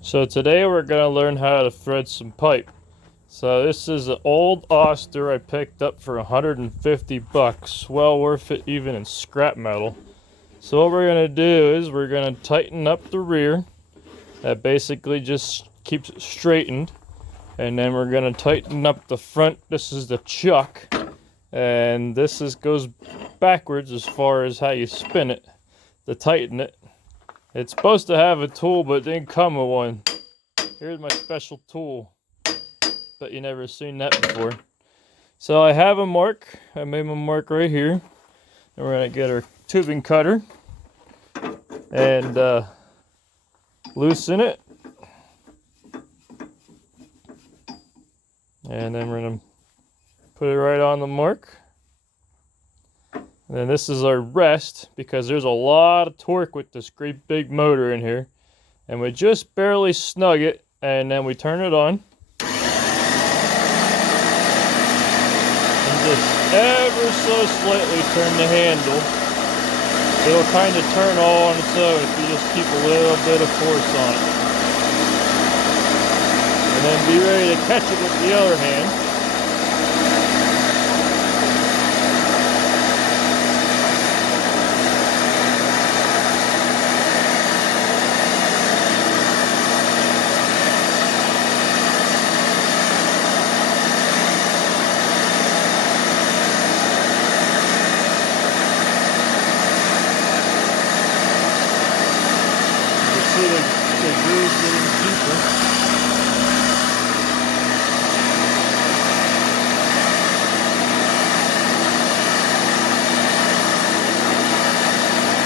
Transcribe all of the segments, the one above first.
So today we're going to learn how to thread some pipe. So this is an old oyster I picked up for 150 bucks. Well worth it even in scrap metal. So what we're going to do is we're going to tighten up the rear. That basically just keeps it straightened. And then we're going to tighten up the front. This is the chuck. And this goes backwards as far as how you spin it to tighten it. It's supposed to have a tool, but it didn't come with one. Here's my special tool. Bet you never seen that before. So I have a mark. I made my mark right here. And we're going to get our tubing cutter and loosen it. And then we're going to put it right on the mark. And then this is our rest, because there's a lot of torque with this great big motor in here. And we just barely snug it, and then we turn it on. And just ever so slightly turn the handle. It'll kind of turn all on its own if you just keep a little bit of force on it. And then be ready to catch it with the other hand. See the grooves getting deeper.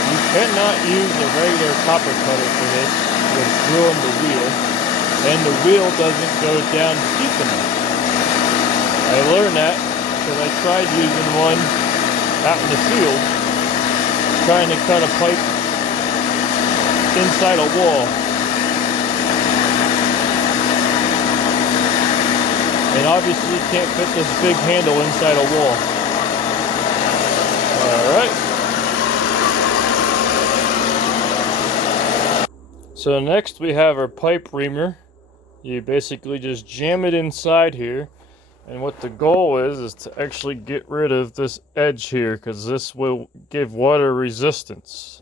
You cannot use a regular copper cutter for this with drilling the wheel, and the wheel doesn't go down deep enough. I learned that because I tried using one out in the field, trying to cut a pipe inside a wall. And obviously you can't fit this big handle inside a wall. Alright. So next we have our pipe reamer. You basically just jam it inside here. And what the goal is to actually get rid of this edge here, because this will give water resistance.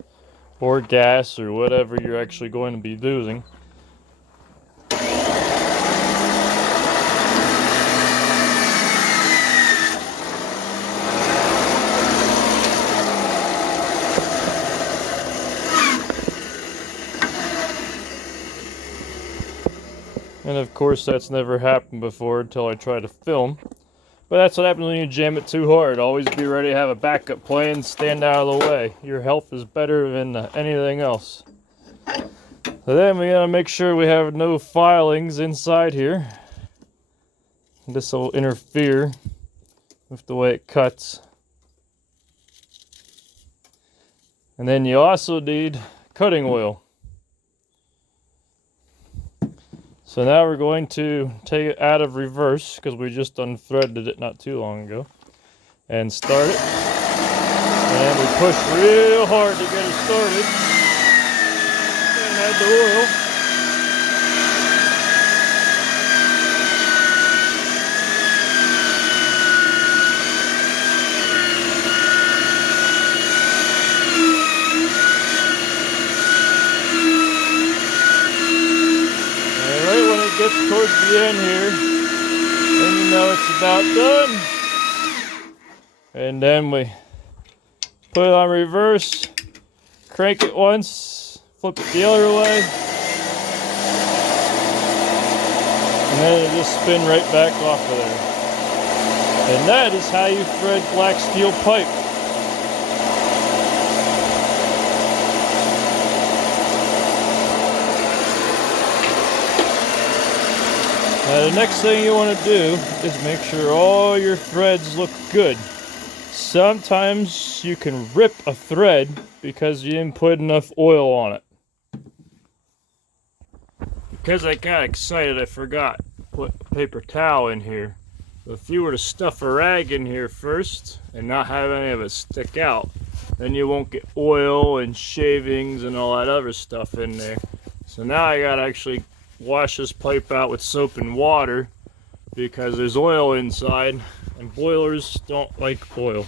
Or gas, or whatever you're actually going to be using. And of course that's never happened before until I try to film. But that's what happens when you jam it too hard. Always be ready to have a backup plan, stand out of the way. Your health is better than anything else. So then we gotta make sure we have no filings inside here. This will interfere with the way it cuts. And then you also need cutting oil. So now we're going to take it out of reverse, because we just unthreaded it not too long ago. And start it. And we push real hard to get it started. And add the oil. Gets towards the end here, and you know it's about done. And then we put it on reverse, crank it once, flip it the other way, and then it'll just spin right back off of there. And that is how you thread black steel pipe. Now the next thing you want to do is make sure all your threads look good. Sometimes you can rip a thread because you didn't put enough oil on it. Because I got excited, I forgot to put a paper towel in here. So if you were to stuff a rag in here first and not have any of it stick out, then you won't get oil and shavings and all that other stuff in there. So now I gotta actually wash this pipe out with soap and water because there's oil inside, and boilers don't like oil.